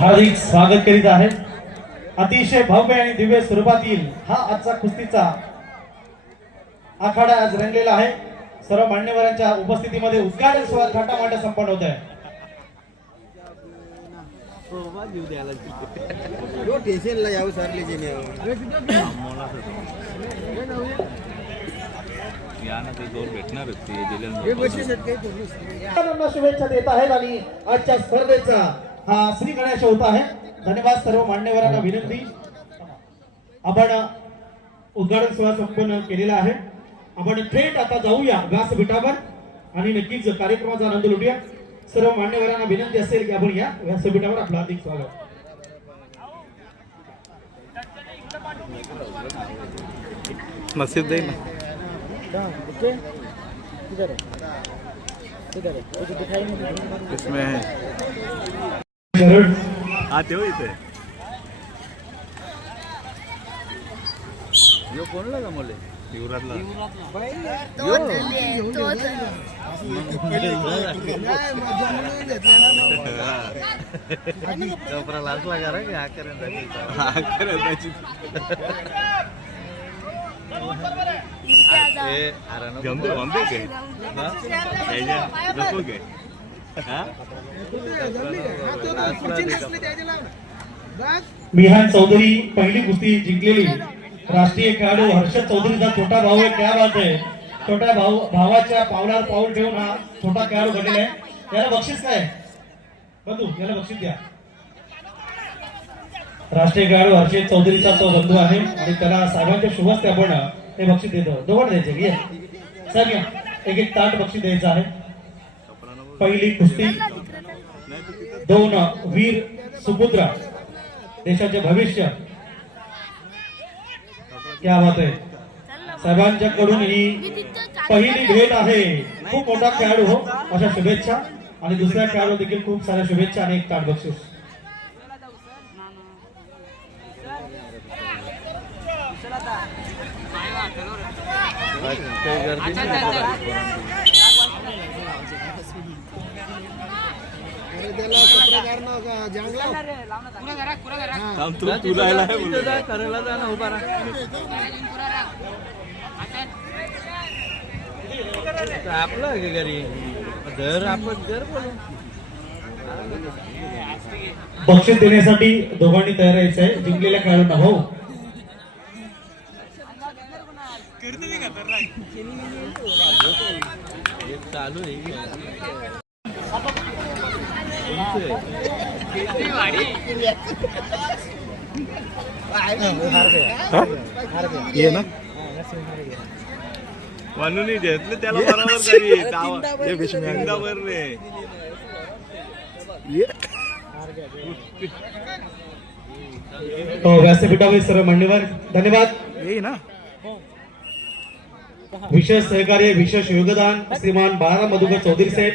हार्दिक स्वागत करीत आहे। अतिशय भव्य आणि दिव्य स्वरूपातील हा आजचा कुस्तीचा आखाडा आज रंगलेला आहे। सर्व मान्यवरांच्या उपस्थितीमध्ये उद्घाटन सोहळा थाटामाटात संपन्न होत आहे। शुभेच्छा देत आहेत आणि आजच्या स्पर्धेचा हा श्री गणेश होत आहे। धन्यवाद सर्व मान्यवरांना विनंती, आपण उद्घाटन सोहळा संपन्न केलेला आहे। आपण थेट आता जाऊया व्यासपीठावर आणि नक्कीच कार्यक्रमाचा आनंद लुटूया। सर्व मान्यवरांना विनंती असेल की आपण या व्यासपीठावर आपलं हार्दिक स्वागत। मस्जिद दे ना इसमें है आते हो इथे यो कोण लगा मोले युवराजला कपरा लाच लगा रे हा करेन मिहान चौधरी पहिली कुस्ती जिंकलेली राष्ट्रीय खेळाडू हर्षद चौधरीचा छोटा भाऊ आहे। क्या बात आहे, छोट्या भावाच्या पावलावर पाऊल ठेवून हा छोटा खेळाडू घडलेला आहे। याला बक्षीस काय बंधू, याला बक्षीस द्या। राष्ट्रीय खेळाडू हर्षद चौधरीचा तो बंधू आहे आणि त्याला साहेबांच्या शुभ हस्ते आपण हे बक्षीस देतो। दोघं द्यायचे घे सर, घ्या एक एक ताट बक्षीस द्यायचं आहे। पहिली कुस्ती दोन वीर सुपुत्र, देशाचे भविष्य। क्या बात आहे, साहेबांच्याकडून ही पहिली भेट आहे। खूप मोठा खेळाडू हो, अशा शुभेच्छा आणि दुसऱ्या खेळाडू देखील खूप साऱ्या शुभेच्छा आणि एक ताट बक्षीस। आपलं घरी घर आपण घर बोलू बक्षीस देण्यासाठी दोघांनी तयार राहायचं आहे जिंकलेल्या खेळाडूंना। हो चालू आहे ये ना म्हणून घेतलं त्याला बरोबर व्यासपीठावर सर्व मान्यवर धन्यवाद। ये ना विशेष सहकार्य विशेष योगदान श्रीमान बाळाराम मधुकर चौधरी साहेब,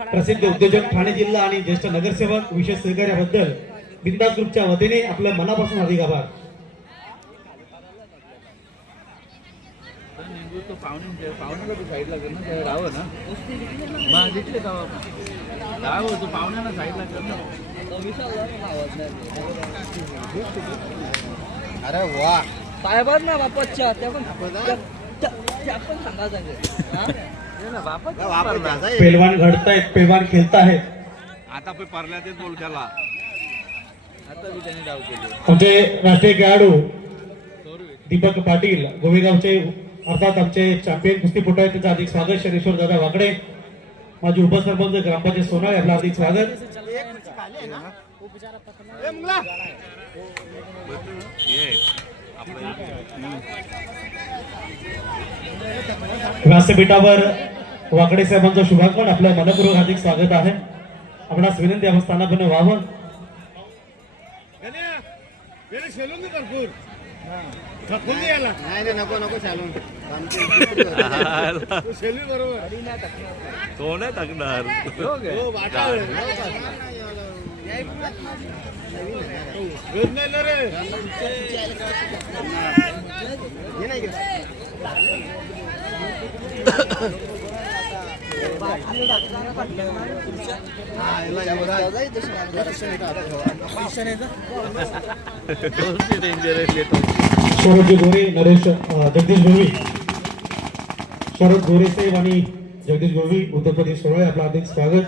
प्रसिद्ध उद्योजक ठाणे जिल्हा आणि ज्येष्ठ नगरसेवक, विशेष सहकार्याबद्दल बिंदास ग्रुपच्या वतीने आपल्या मनापासून हार्दिक आभार। पाहुण्याला साईडला कर ना राव ना मग जिंकले राव तो पाहुण्याला साईडला कर ना। अरे वा साहेबांना ना बापाच्या त्या पण सांगा पेलवान घडतायत, पेलवान खेळतायत। आता परल्या तेच बोल त्याला आता मी त्यांनी डाव केले। आमचे राष्ट्रीय खेळाडू दीपक पाटील गोवेगावचे अर्थात आमचे चॅम्पियन कुस्तीपटू आहेत, त्याचं हार्दिक स्वागत। शनेश्वर दादा वाकडे, माझे उपसरपंच ग्रामपंचायत सोनाळ, आपलं हार्दिक स्वागत। व्यासपीठावर वाकडे साहेबांचं शुभागमन, आपलं मनपूर्वक हार्दिक स्वागत आहे। आपणास विनंती आपण स्थानापन्न व्हावं। नको नको शालून तो नाही टाकणार शरद गोरे नरेश जगदीश गोरवी, शरद गोरे साहेब आणि जगदीश गोरवी उत्तर प्रदेश सोहळे आपलं हार्दिक स्वागत.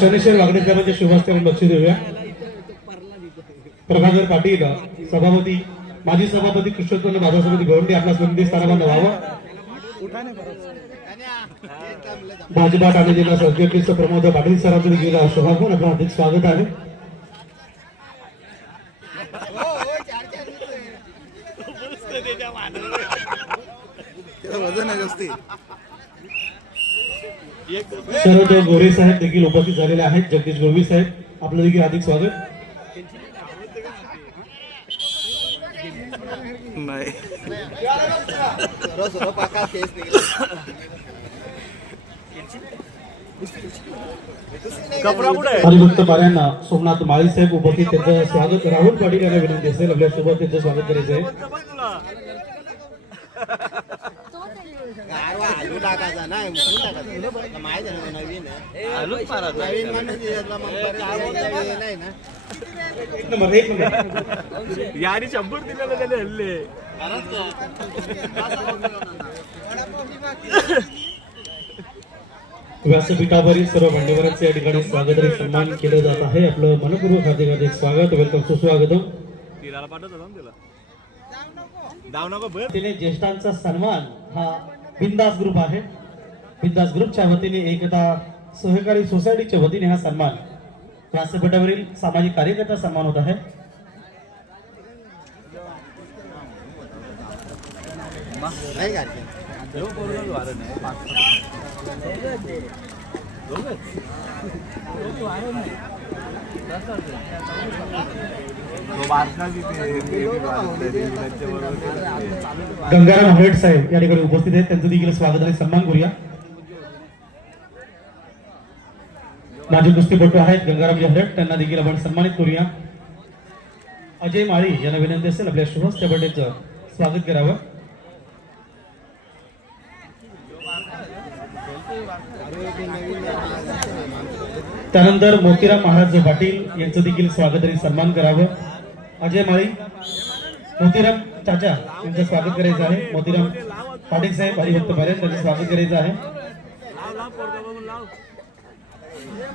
शनेश्वर वागणेकरांच्या शुभास्त्यावर लक्ष देऊया. प्रभाकर पाटील सभापती, माजी सभापती कृष्णचंद्र बाजासमिती गवंडी आपला संधी स्थानावर व्हावं. भाजपा ठाणे जिल्हा सरचिटणीस प्रमोद पाटील सरांचं गेला शोभागुण आपलं हार्दिक स्वागत आहे. शरद गोरे साहेब देखील उपस्थित झालेले आहेत. जगदीश गोरवी साहेब आपलं देखील हार्दिक स्वागत. हरिभक्त पाऱ्यांना सोमनाथ माळी साहेब उपस्थित, त्यांचं स्वागत. राहुल पाटील यांना विनंती असेल आपल्या सोबत त्यांचं स्वागत करायचं आहे. एक नंबर यारी 100 दिलेलं त्याने हल्ले. व्यासपीठावरील सर्व मान्यवरांचे या ठिकाणी स्वागत आणि सन्मान केलं जात आहे. आपलं मनपूर्वक हार्दिक हार्दिक स्वागत, वेलकम, सुस्वागतम. तिने ज्येष्ठांचा सन्मान हा बिंदास ग्रुप आहे. बिंदास ग्रुपच्या वतीने एकता सहकारी सोसायटीच्या वतीने हा सन्मान व्यासपीठावरील सामाजिक कार्यकर्ता सन्मान होत आहे. गंगाराम हेड साहेब या ठिकाणी उपस्थित आहेत, त्यांचं देखील स्वागत आणि सन्मान करूया. माजी कुस्तीपटू आहेत गंगाराम हेड, त्यांना देखील आपण सन्मानित करूया. अजय माळी यांना विनंती असेल आपल्या शुभस्ते बर्थडेचं स्वागत करावं. त्यानंतर मोतीराम महाराज पाटील यांचं देखील स्वागत आणि सन्मान करावं. अजय माळी, मोतीराम चाचा यांचं स्वागत करायचं आहे. मोतीराम पाटील साहेब हरिभक्त पाटील त्यांचं स्वागत करायचं आहे.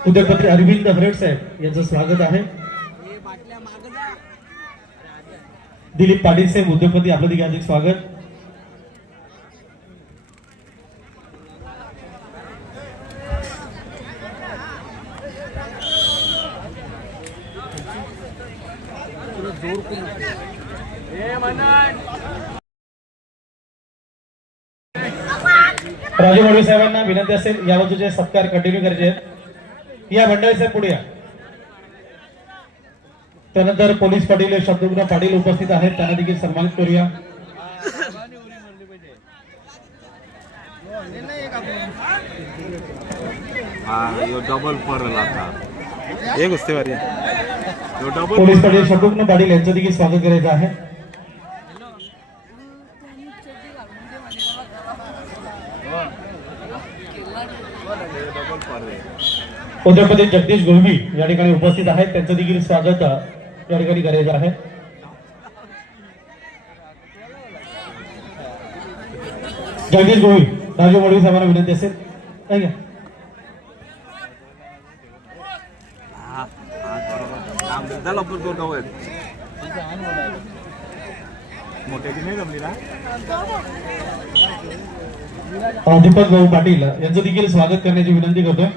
उद्योगपती अरविंद हरेड साहेब यांचं स्वागत आहे. दिलीप पाटील साहेब उद्योगपती आपलं देखील हार्दिक स्वागत. राजू मडवी साहेबांना विनंती असेल या बाजूचे सत्कार कंटिन्यू करायचे आहेत. या भंडारी साहेब पुढे या. त्यानंतर पोलीस पाटील शत्रुघ्न पाटील उपस्थित आहेत, त्यांना देखील सन्मानित करूया. डबल परल आता एक गोष्टीवारी पोलीस पाटील शत्रुघ्न पाटील यांचं देखील स्वागत करायचं आहे. उद्योगपती जगदीश गोरवी या ठिकाणी उपस्थित आहेत, त्यांचं देखील स्वागत या ठिकाणी करायचं आहे. जगदीश गोरवी, राजू मडवी साहेबांना विनंती असेल. दीपक भाऊ पाटील यांचं देखील स्वागत करण्याची विनंती करतोय.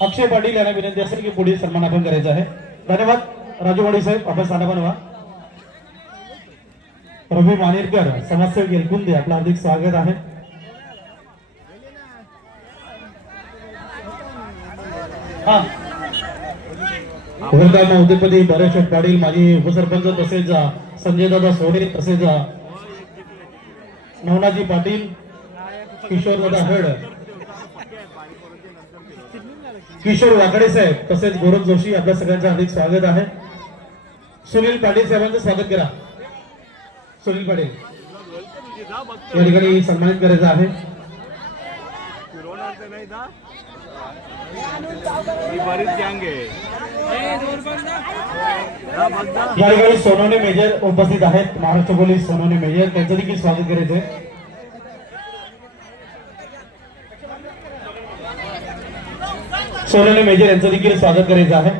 अक्षय पाटील यांना विनंती असेल की पुढील सन्मान आपण करायचा आहे. धन्यवाद. राजू मडवी साहेब आपण स्थानापन्न व्हा. रवी मानेरकर समाजसेवक एलकुंदे आपलं हार्दिक स्वागत आहे. उद्योगपती बरेश पाटील, माजी उपसरपंच, तसेच संजय दादा सोडे, तसेच नवनाजी पाटील, किशोर दादा हेड, किशोर वाकडे साहेब, तसेच गौरव जोशी आपल्या सगळ्यांचं हार्दिक स्वागत आहे. सुनील पाटील साहेबांचं स्वागत करा. सुनील पाटील या ठिकाणी सन्मानित करायचं आहे. बरीच गँग आहे. या ठिकाणी सोनवणे मेजर उपस्थित आहेत. महाराष्ट्र पोलीस सोनवणे मेजर त्यांचं देखील स्वागत करायचंय. सोनवणे मेजर यांचं देखील स्वागत करायचं आहे.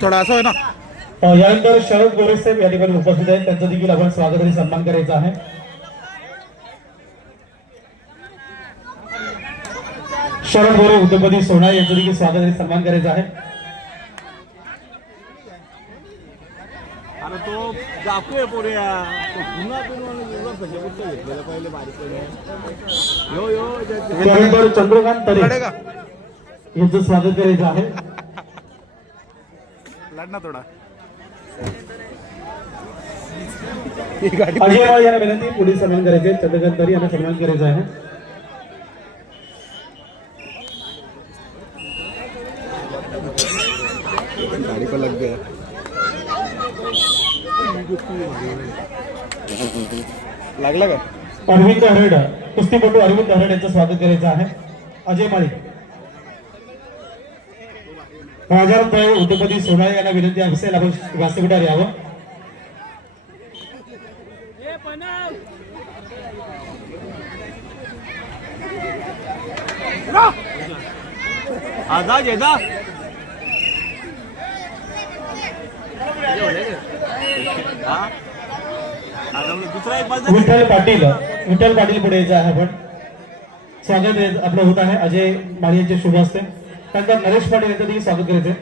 थोडा असं आहे ना. यानंतर शरद गोरे साहेब या ठिकाणी उपस्थित आहेत. त्यांचं देखील आपण स्वागत आणि सन्मान करायचा आहे. शरद गोरे उद्योगपती सोना यांचं देखील स्वागत आणि सन्मान करायचा आहे. अरे तो जातोय पोऱ्या तो पुन्हा घेतलेला पहिले बारीक यो यो त्यानंतर चंद्रकांत तरे यांचं स्वागत करायचं आहे. लढना थोडा. अजय माळ यांना विनंती पोलीस सन्मान करायचे. चंद्रकांत तरे यांना सन्मान करायचा आहे. गाडी पण लग गया. लागला का. अरविंद हरड कुस्तीपटू अरविंद हरड यांचं स्वागत करायचं आहे. अजय माळी राजाराम उद्योगपती सोनाळे यांना विनंती असेल आपण व्यासपीठावर यावं. आजा जेदा दुसरा एक बाजू. विठ्ठल पाटील पुढे यायचं आहे. आपण स्वागत आपलं होत आहे अजय माळी यांचे शुभ असते. त्यानंतर नरेश पाटील यांचं देखील स्वागत करायचं.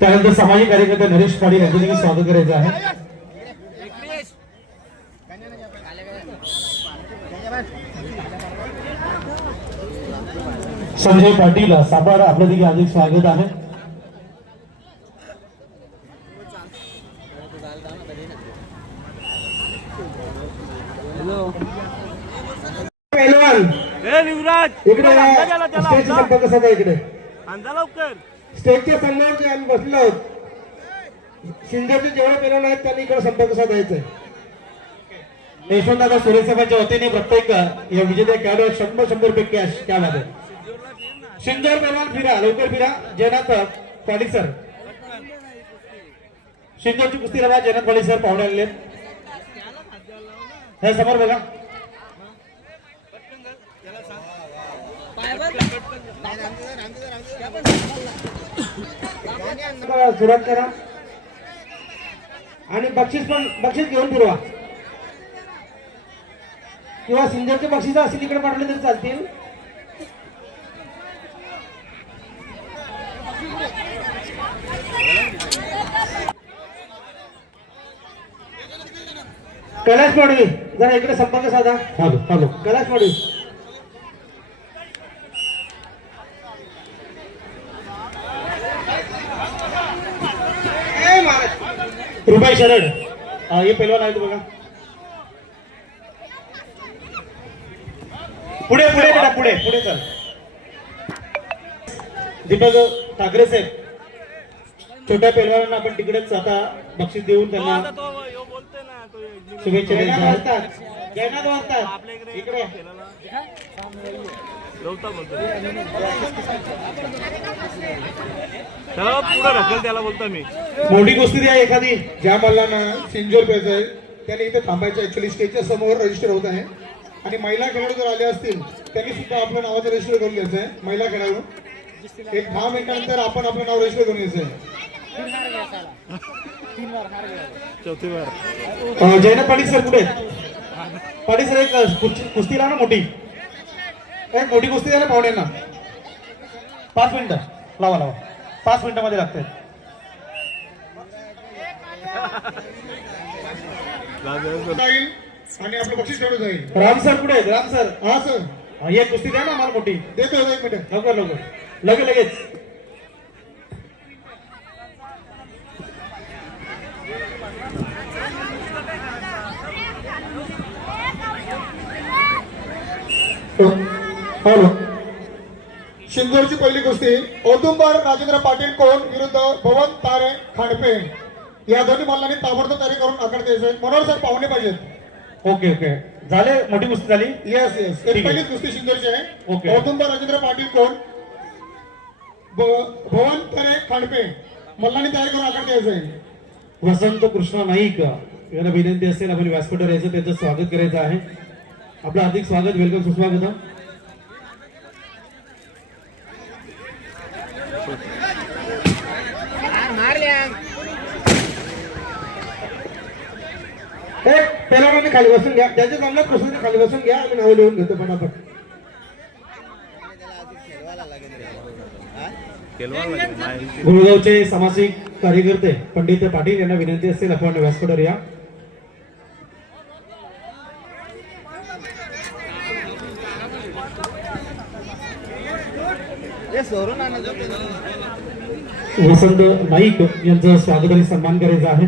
त्यानंतर सामाजिक कार्यकर्ते नरेश पाटील यांचं देखील स्वागत करायचं आहे. संजय पाटील साबाड आपलं देखील अधिक स्वागत आहे. पहिलवान इकडे स्टेजचा संपर्क साधा. इकडे स्टेजच्या समोर जे आम्ही बसलो आहोत शिंदेचे जेवढे पहिलवान आहेत त्यांनी इकडे संपर्क साधायचा आहे. यशवंतदादा सुरेसाहेबांच्या वतीने प्रत्येक या विजेत्या खेळाडू 100 रुपये कॅश क्या बात आहे. शिंदोर पहिलवान फिरा लवकर फिरा. जयनाथ पाटील सर शिंदोरची कुस्ती रवा जयनाथ पाटील सर पाहुणे आलेले हे समोर बघा. सुरुवात करा आणि बक्षीस घेऊन फिरवा किंवा सिंजरचे बक्षीस असतील इकडे पाठवले तरी चालतील. कैलाश पाडवी जरा इकडे संपर्क साधा. हॅलो कैलाश पाडवी रुपाई शरद हे पहिलवान आहे बघा. पुढे बेटा पुढे चल. दीपक ठाकरे साहेब छोट्या पहिलवानांना आपण तिकडेच आता बक्षीस देऊन त्यांना शुभेच्छा द्यायच्या. जयनाथ वाजतात इकडे त्याला पुढे ढकल त्याला बोलतो मी. मोठी गोष्टी द्या एखादी. ज्या मल्लांना सिंजोर प्यायचं आहे त्याने इथे थांबायचं. ऍक्च्युअली स्टेजच्या समोर रजिस्टर होत आहे आणि महिला खेळाडू जर आले असतील त्यांनी सुद्धा आपलं नावाचं रजिस्टर करून घ्यायचं आहे. महिला खेळाडू एक 10 मिनिटानंतर आपण आपलं नाव रजिस्टर करून घ्यायचं आहे. चौथी बार जयनाथ पाटील सर कुठे पाटील सर एक कुस्ती लावा ना मोठी. एक मोठी कुस्ती द्या ना पाहुण्यांना. 5 मिनिटं लावा 5 मिनिटांमध्ये लागतात. जाईल आणि आपलं बक्षीस ठेवलं जाईल. राम सर कुठे आहेत. राम सर हा सर एक कुस्ती द्या ना आम्हाला मोठी. देतो 1 मिनिट. लवकर लगेच हॅलो. शिंदूरची पहिली कुस्ती औदुंबर राजेंद्र पाटील कोण विरुद्ध भवन तारे खांडपे या दोन्ही मल्लांनी ताबडतोब तयारी करून आकडे द्यायचे. मनोहर सर पाहुणे पाहिजेत. ओके ओके झाले. मोठी कुस्ती झाली. Yes yes. ठीक आहे. पहिलीच कुस्ती शिंदूरची आहे. ओके. औदुंबर राजेंद्र पाटील कोण भवन तारे खांडपे मल्लांनी तयारी करून आकडे द्यायचे. वसंत कृष्ण नाईक यांना विनंती असेल आपण व्यासपीठावर यायचं, त्यांचं स्वागत करायचं आहे. आपलं हार्दिक स्वागत, वेलकम, सुस्वागत. पेलारांनी खाली बसून घ्या. ज्याच्या चांगल्या प्रश्न खाली बसून घ्या. आम्ही नाव लिहून घेतो पटापट. गुळगावचे सामाजिक कार्यकर्ते पंडित पाटील यांना विनंती असेल आपण व्यासपीठावर या. वसंत नाईक यांचं स्वागत आणि सन्मान करायचा आहे.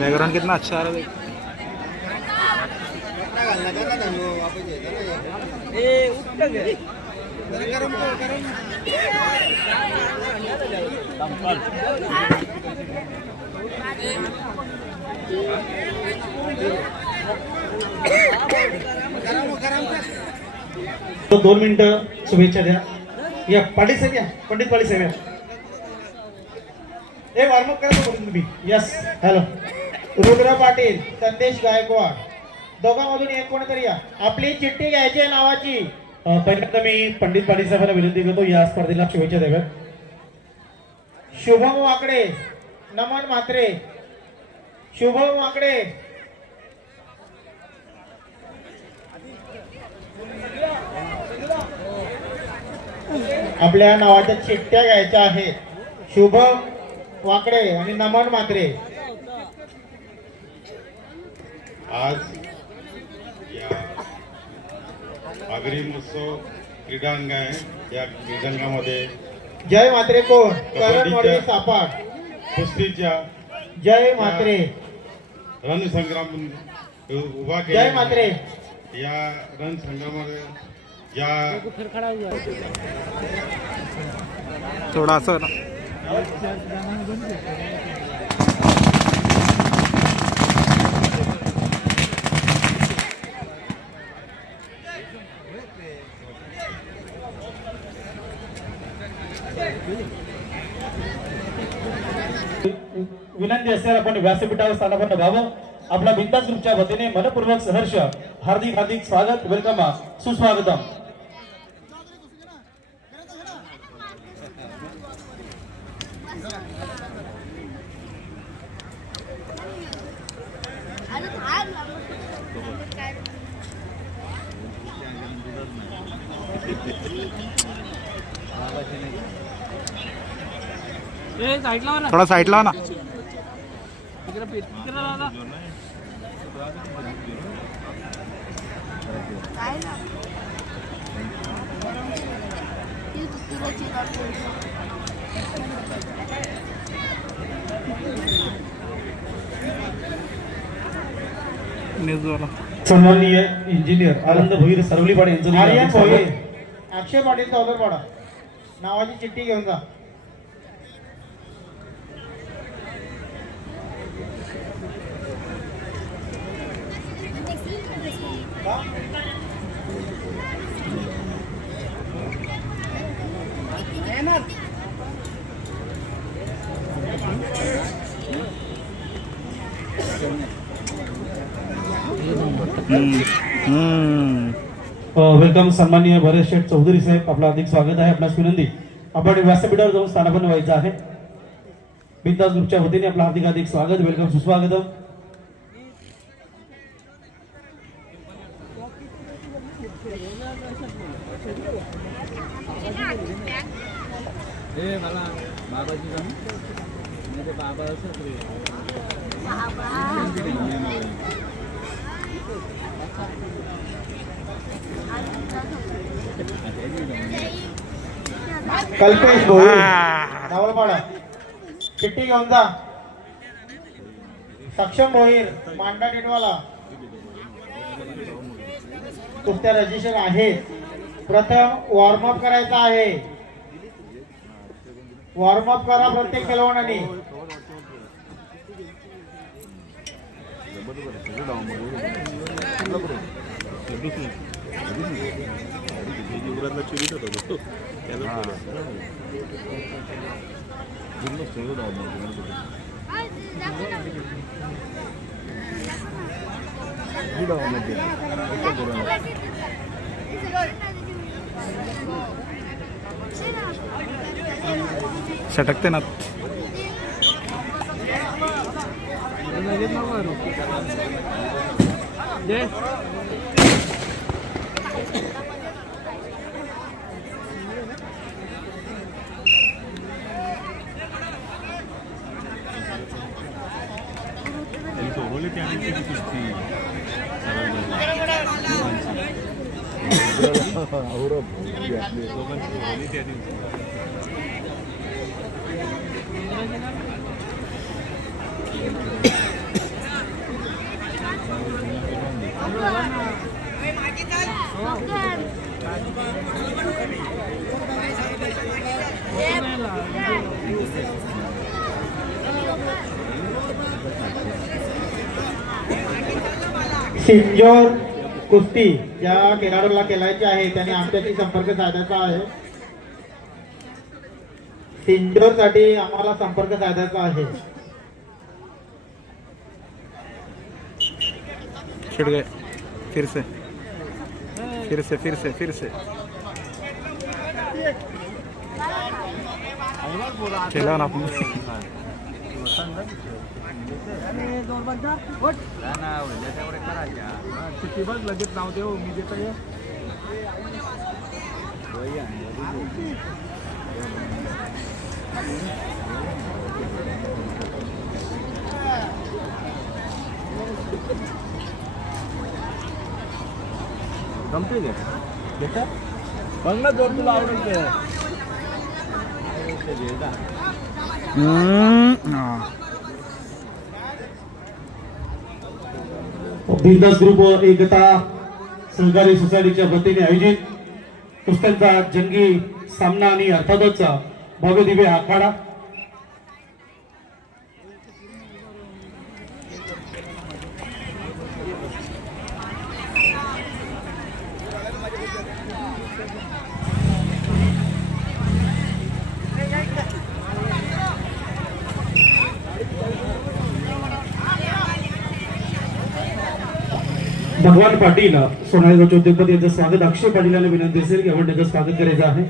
बैकग्राउंड कितना अच्छा आ रहा है. तो 2 मिनिटं शुभेच्छा द्या. या पाटील साहेब या. पंडित पाटील साहेब या. ए वॉर्मअप करा बोलून तुम्ही. यस. हॅलो. रुद्र पाटील, संदेश गायकवाड, दोघांमधून एक कोणतरी या. आपली चिठ्ठी घ्यायची आहे नावाची. पहिल्यांदा मी पंडित पाटील साहेबांना विनंती करतो या स्पर्धेला शुभेच्छा द्याव्यात. शुभम वाकडे, नमन म्हात्रे, शुभम वाकडे. आपल्या नावाच्या चिठ्ठ्या घ्यायच्या आहेत. शुभम वाकडे आणि नमन म्हात्रे. आज या आगरी महोत्सव क्रीडांगण आहे. या क्रीडांगणामध्ये जय म्हात्रे कोण? करण कबड्डीच्या- मोरे सापाट. कुस्तीच्या जय म्हात्रे. रणसंग्राम उभा जय केला. म्हात्रे. या रणसंग्रामामध्ये या थोड़ा सा विनंती असेल आपण व्यासपीठावर स्थानापन्न व्हावं. आपला बिंदास ग्रुपच्या वतीने मनपूर्वक सहर्ष हार्दिक हार्दिक स्वागत, वेलकम, सुस्वागतम. थोड़ा साइड लाओ ना. न्यूज वाला सन्माननीय इंजिनियर आनंद भोईर सरवलीपाडे यांचं आर्यन स्वागत. भोईर, अक्षय पाटील चौदरपाडा नावाची चिठ्ठी घेऊन जा. वेलकम सन्माननीय भरत शेठ चौधरी साहेब, आपलं हार्दिक स्वागत आहे. आपणास विनंती आपण व्यासपीठावर जाऊन स्थानापन्न व्हायचं आहे. बिंदास ग्रुपच्या वतीने आपलं हार्दिक हार्दिक स्वागत, वेलकम, सुस्वागतम. मला बाबाची बाबा Baby. कल्पेश भोईर नावलपाडा चिठ्ठी घेऊन जा. सक्षम भोईर मांडा टिटवाला कुस्त्या रजिस्टर आहेत. प्रथम वॉर्मअप करायचा आहे. वॉर्मअप करा प्रत्येक पैलवानाने. सटकते ना. सिंजोर कुस्ती ज्या खेळाडूला खेळायची आहे त्याने आमच्याशी संपर्क साधायचा आहे. सिंजोर साठी आम्हाला संपर्क साधायचा आहे. छुट गए. फिर से खेला ना आपण. लगेच नाव देऊ मी देतो. कंप्लीट आहे बघ ना जोर तुला आवडेल ते. बिंदास ग्रुप एकता सहकारी सोसायटीच्या वतीने आयोजित कुस्त्यांचा जंगी सामना आणि अर्थातच भव्य दिव्य आखाडा. भगवान पाटील सोनाळगावचे उद्योगपती यांचं स्वागत. अक्षय पाटील यांना विनंती असेल की आपण त्याचं स्वागत करायचं आहे.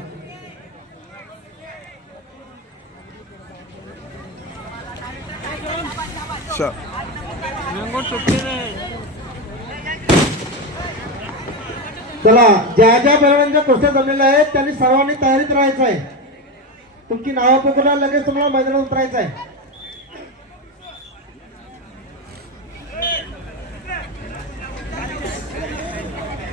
चला ज्या ज्या बैलांच्या कुस्त्या जमलेल्या आहेत त्यांनी सर्वांनी तयारीत राहायचं आहे. तुमची नावं पकडा लगेच तुम्हाला मैदानात उतरायचं आहे.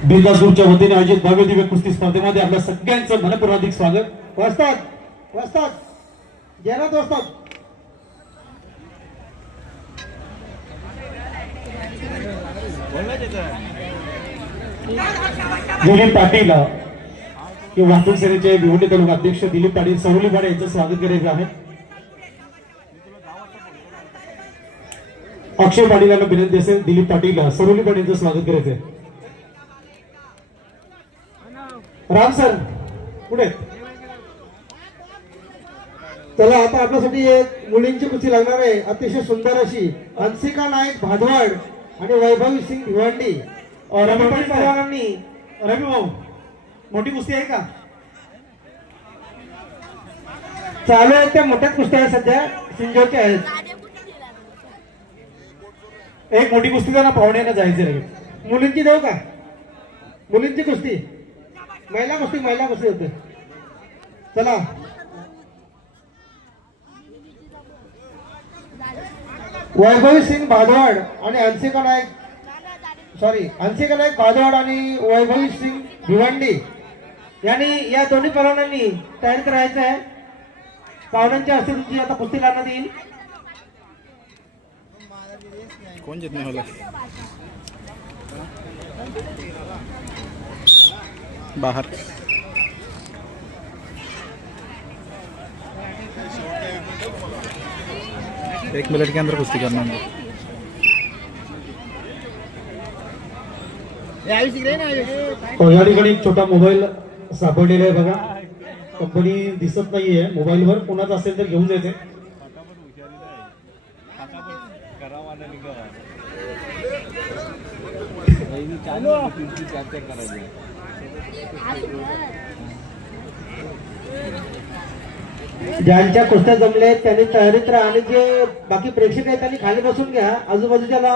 बिंदासूरच्या वतीने आयोजित भव्य दिव्य कुस्ती स्पर्धेमध्ये आपल्या सगळ्यांचं मनपूर्वक स्वागत. वस्ताद जयनाथ वस्ताद. दिलीप पाटील वाहतूक सेनेचे भिवंडी तालुका अध्यक्ष दिलीप पाटील सरोली पाटील यांचं स्वागत करायचं आहे. अक्षय पाटील यांना विनंती असेल दिलीप पाटील सरोली पाटील यांचं स्वागत करायचं आहे. राम सर पुढे. चला आता आपल्यासाठी एक मुलींची कुस्ती लागणार आहे अतिशय सुंदर अशी. हंसिका नाईक भादवाड आणि वैभवी सिंग भिवंडी. रवी पाटील पवारांनी रवी भाऊ मोठी कुस्ती आहे का चालू आहे? त्या मोठ्याच कुस्त्या आहेत सध्या सिंजोरच्या आहेत. एक मोठी कुस्ती त्यांना पाहुण्यानं जायचं रे. मुलींची देऊ का? मुलींची कुस्ती महिला कुस्ती होते. चला वैभवी सिंग भादवाड आणि हंसिका नाईक भादवाड आणि वैभवी सिंग भिवंडी यांनी या दोन्ही पैलवानांनी तयारीत राहायचं आहे. पाहुण्यांच्या हस्ते तुमची आता कुस्ती लावण्यात येईल. कोण जितने वाला बाहर. एक मिनट के अंदर कुश्ती करना है. हो, या ठिकाणी एक छोटा मोबाईल सापडलेला आहे बघा. कंपनी दिसत नाहीये मोबाईलवर. कोणाचा असेल तर घेऊन जायचे. ज्यांच्या कुस्त्या जमले त्यांनी तयारीत राहा आणि जे बाकी प्रेक्षक आहेत त्यांनी खाली बसून घ्या. आजूबाजूच्याला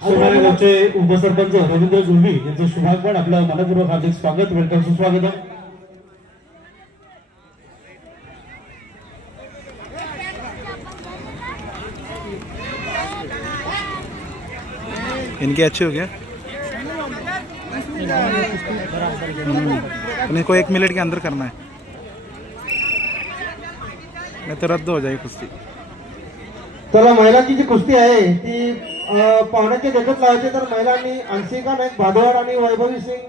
सोनाळ्याचे उपसरपंच रवींद्र जुर्मी यांचं शुभागमन आपलं मनपूर्वक हार्दिक स्वागत. वेलकम, सुस्वागत. इनके अच्छे हो गया. इनको 1 मिनट के अंदर करना है, नहीं तो रद्द हो जाएगी कुश्ती. चला, महिलांची जी कुस्ती आहे ती पाहुण्याच्या देखत लावायची. तर महिलांनी अंशिका नाईक भादवाड आणि वैभवी सिंग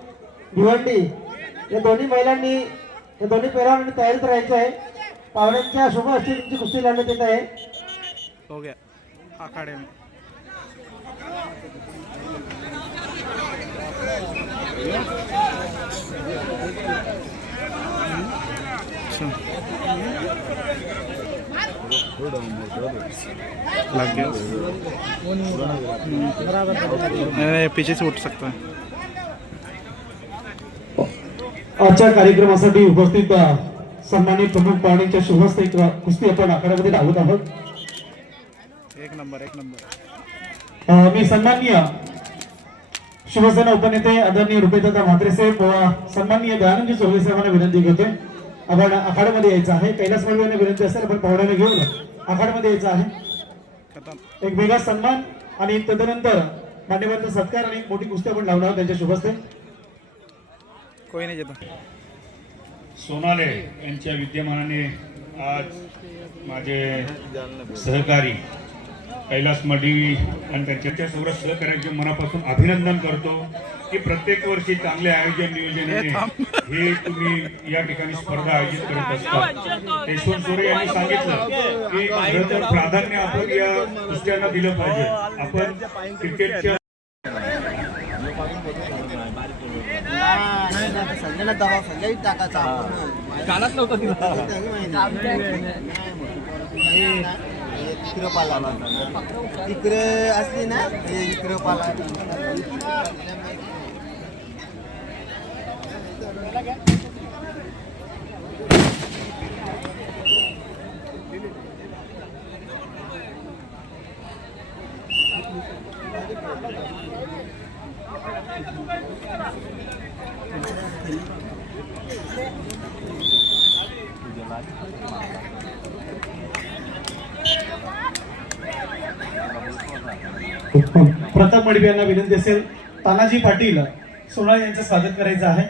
भिवंडी या दोन्ही महिलांनी, या दोन्ही पैलवानांनी तयारीत राहायचं आहे. पाहुण्यांच्या शुभ हस्ते तुमची कुस्ती लावण्यात येत आहे. हो गया अखाड़े में. लग गया. पीछे से उठ सकता है. आजच्या कार्यक्रमासाठी उपस्थित सन्मानित प्रमुख पाहुण्यांच्या शुभ हस्ते कुस्ती आपण आखाड्यामध्ये लावत आहोत. एक नंबर. मी सन्माननीय शिवसेना उपनेते आदरणीय रुपेदादा म्हात्रे साहेब व सन्माननीय दयानंदजी चौधरी साहेबांना विनंती करतोय, आपण आखाड्यामध्ये यायचं आहे. कैलास मडवीयांना विनंती असेल आपण पाहुण्याला घेऊन आखाड्यामध्ये यायचं आहे. एक वेगळा सन्मान आणि तदनंतर मान्यवरांचा सत्कार आणि एक मोठी कुस्ती आपण लावणार आहोत त्यांच्या शुभ हस्ते. कोई नहीं जाता. सोनाले यांच्या विद्यमानाने आज माझे सहकारी कैलास मडवी आणि त्यांच्या सर्व सहकार्यांचे मनापासून अभिनंदन करतो की प्रत्येक वर्षी चांगले आयोजन नियोजनाने हे तुम्ही या ठिकाणी स्पर्धा आयोजित करत असता. यशवंत सोरे यांनी सांगितलं की खरं तर प्राधान्य आपण या कुस्त्यांना दिलं पाहिजे. आपण क्रिकेटच्या इकडे असली ना इकडे पाला. प्रताप मडवी यांना विनंती असेल, तानाजी पाटील सोनाळे यांचं स्वागत करायचं आहे.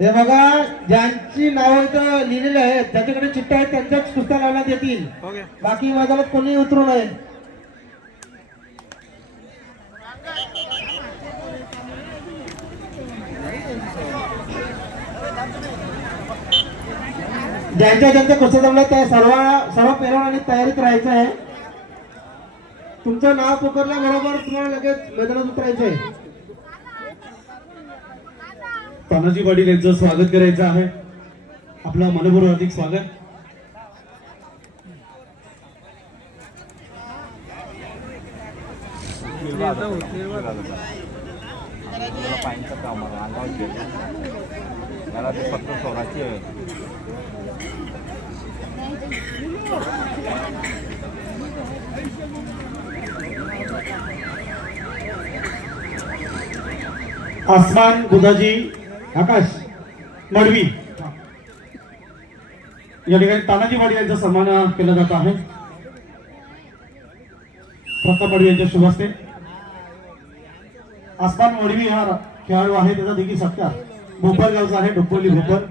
हे बघा, ज्यांची नावं इथं लिहिलेली आहेत ज्याच्याकडे चिठ्ठ्या आहेत त्यांच्याच कुस्त्या लावण्यात येतील. हो गया. बाकी मैदानात कोणी उतरू नये. ज्यांच्या कुस्त्या जमल्या त्या सर्व पैलवानांनी तयारीत राहायचं आहे. तुमचं नाव पुकारल्याबरोबर तुम्हाला लगेच मैदानात उतरायचं आहे. तानाजी पाटील यांचं स्वागत करायचं आहे. आपलं मनपूर्वक हार्दिक स्वागत. फक्त सोळाची आहे. आसमान बुधाजी आकाश मडवी या ठिकाणी तानाजी पाटील यांचा सन्मान केला जात आहे. प्रताप मडवी यांच्या शुभ हस्ते आसमान मडवी हा खेळाडू आहे त्याचा देखील सत्कार भोपर गावचा आहे डोंबिवली भोपर